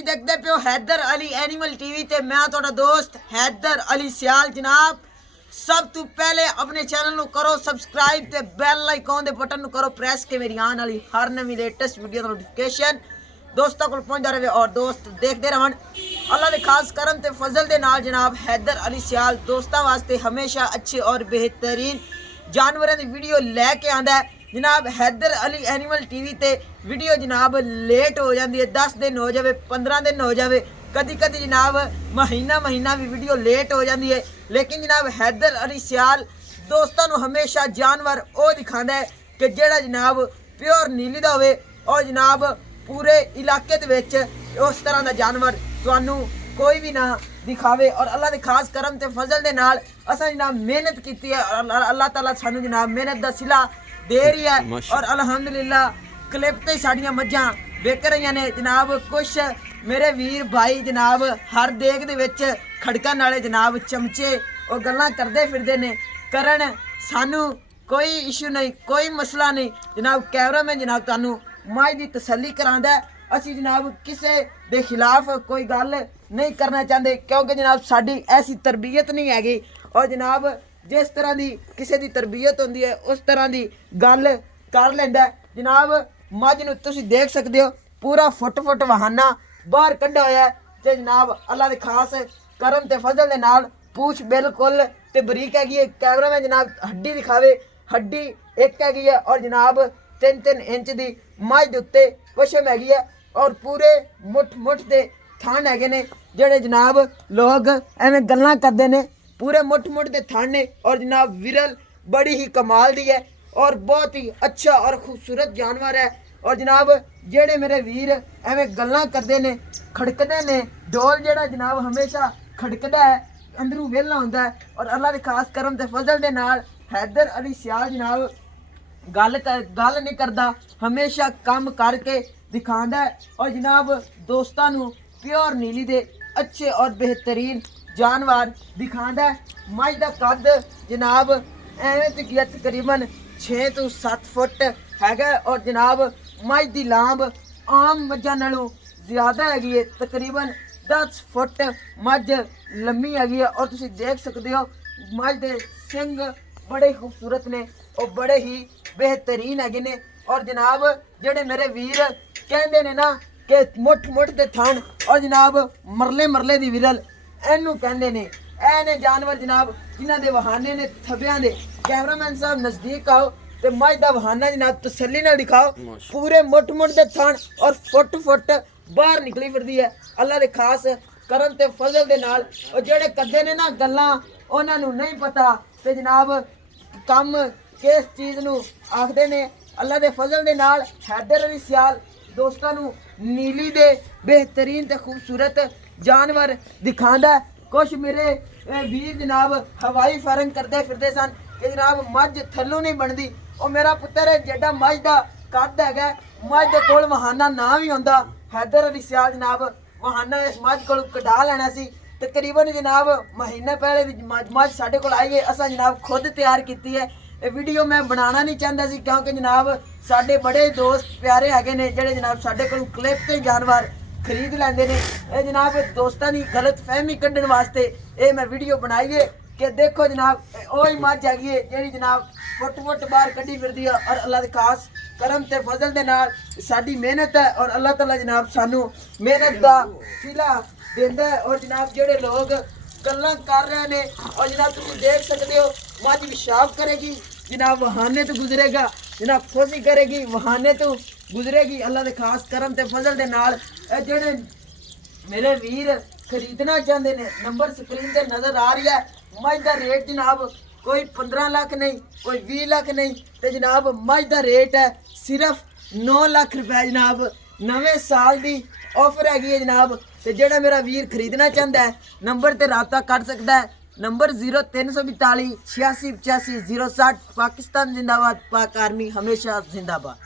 तुसी देखते पे हो हैदर अली एनिमल टीवी ते मैं तुहाडा दोस्त हैदर अली सियाल जनाब। सब तो पहले अपने चैनल नु करो सबसक्राइब ते बैल आइकॉन दे बटन नु करो प्रेस के मेरी आने वाली हर नवी लेटेस्ट वीडियो दा नोटिफिकेशन दोस्तों को पहुंचदा रहे और दोस्त देखते रहन। अल्लाह दे खास करम ते फजल दे नाल जनाब हैदर अली सियाल दोस्तां वास्ते हमेशा अच्छे और बेहतरीन जानवरों की वीडियो लैके आंदा है। जनाब हैदर अली एनिमल टीवी ते वीडियो जनाब लेट हो जाती है, 10 दिन हो जाए, 15 दिन हो जाए, कदी कदी जनाब महीना भी वीडियो लेट हो जाती है। लेकिन जनाब हैदर अली सियाल दोस्तों को हमेशा जानवर वो दिखाता है कि जेड़ा जनाब प्योर नीली दा होवे और जनाब पूरे इलाके दे विच उस तरह का जानवर तुहानू कोई भी ना दिखावे। और अल्लाह के खास करम ते फजल दे नाल असां जनाब मेहनत की है और अल्लाह ताला सानू जनाब मेहनत दा सिला दे रही है। और अल्हम्दुलिल्लाह क्लिप ते साड़ियां मज्जां विक रही ने जनाब। कुछ मेरे वीर भाई जनाब हर देग दे विच खड़कन वाले जनाब चमचे और गल्लां करदे फिरदे ने करन, सानू कोई इशू नहीं, कोई मसला नहीं जनाब। कैमरा में जनाब तुहानू माई दी तसल्ली करांदा है। असी जनाब किसी दे खिलाफ कोई गल नहीं करना चाहते क्योंकि जनाब साड़ी ऐसी तरबीयत नहीं हैगी। और जनाब जिस तरह की किसी की तरबीयत होती है उस तरह की गल कर लेंदा है। जनाब मझ नूं तुसीं देख सकते हो पूरा फुट वहाना बाहर कढ़ा होया है ते जनाब अल्लाह दे खास करम ते फजल दे नाल पूछ बिल्कुल ते बरीक हैगी है। कैमरा में जनाब हड्डी दिखावे, हड्डी एक हैगी है और जनाब 3-3 इंच की मझ दे उत्ते पशम हैगी है और पूरे मुठ दे थान हैगे ने जेड़े जनाब लोग एवें गल्लां करदे ने। पूरे मुठ दे थान ने और जनाब विरल बड़ी ही कमाल दी है और बहुत ही अच्छा और खूबसूरत जानवर है। और जनाब जेड़े मेरे वीर एवें गल्लां करदे ने खड़कदे ने डोल जेड़ा जनाब हमेशा खड़कदा है अंदरों वेला हुंदा है। और अल्लाह दे खास करम ते फजल दे नाल हैदर अली सियाल जनाब गल नहीं करता, हमेशा काम करके दिखांदा है। और जनाब दोस्तां नू प्योर नीली दे अच्छे और बेहतरीन जानवर दिखांदा है। मझ दा कद जनाब एवें तकरीबन 6 तो 7 फुट हैगा और जनाब मझ दी लांब आम मझां नालों ज़्यादा हैगी है, तकरीबन 10 फुट मझ लम्मी हैगी है। और तुसीं देख सकते हो मझ दे सिंग बड़े खूबसूरत ने और बड़े ही बेहतरीन हैगे ने। और जनाब जेड़े मेरे वीर कहंदे ने ना कि मुठ दे थान और जनाब मरले दी विरल एनू कहंदे ने। ए ने जानवर जनाब जिन्हां दे वहाने ने थबियां दे। कैमरामैन साहब नज़दीक आओ ते मझ दा वहाना जनाब तसल्ली नाल दिखाओ। पूरे मुठ दे थान और फुट बाहर निकली फिरदी है अल्लाह दे खास करम ते फजल दे नाल। और जेड़े कदे ने ना गल्लां उन्हां नू नहीं पता ते जनाब कम किस चीज़ नू आखदे ने। अल्लाह दे फजल दे नाल हैदर अली सियाल दोस्तां नू नीली दे बेहतरीन ते खूबसूरत जानवर दिखांदा है। कुछ मेरे वीर जनाब हवाई फायरिंग करते फिरदे सन कि जनाब मझ थल्लों नहीं बनती। और मेरा पुत्र जेड़ा मझ दा कद हैगा मझ दे कोल वहाना ना भी होंदा हैदर अली सियाल जनाब वहाना इस मझ कोल कढा लेना सी। तकरीबन जनाब महीने पहले मझ साढ़े कोल आई गई, असां जनाब खुद तैयार की है। ये वीडियो मैं बनाना नहीं चाहता सी क्योंकि जनाब साढ़े बड़े दोस्त प्यारे हैगे ने जेड़े जनाब साढ़े कोल क्लिप ते जानवर खरीद लैंदे ने। ये जनाब दोस्तां दी गलत फहमी कड्ढण वास्ते ये मैं वीडियो बनाई है कि देखो जनाब ओही मझ हैगी है जेड़ी जनाब फुट बाहर कड्ढी फिरदी है। और अल्लाह दे खास करम ते फजल दे नाल साडी मेहनत है और अल्लाह ताला जनाब सानू मेहनत दा सिला देंदा है। और जनाब जेड़े लोग गल्लां कर रहे ने और जनाब तुसीं देख सकते हो मझ पेशाब करेगी जनाब वहाने तो गुजरेगा, जनाब खोसी करेगी वहाने तो गुजरेगी। अल्लाह दे खास करम ते फजल दे नाल जेड़े मेरे वीर खरीदना चाहते ने नंबर स्क्रीन ते नज़र आ रही है। मझ दा रेट जनाब कोई 15 लाख नहीं, कोई 20 लाख नहीं ते जनाब मझ दा रेट है सिर्फ 9 लाख रुपए जनाब। नवे साल की ऑफर हैगी है जनाब। तो जेड़ा मेरा वीर खरीदना चाहता है नंबर ते रब्ता कर सकता है। नंबर 0342 86 85 060। पाकिस्तान जिंदाबाद, पाक आर्मी हमेशा जिंदाबाद।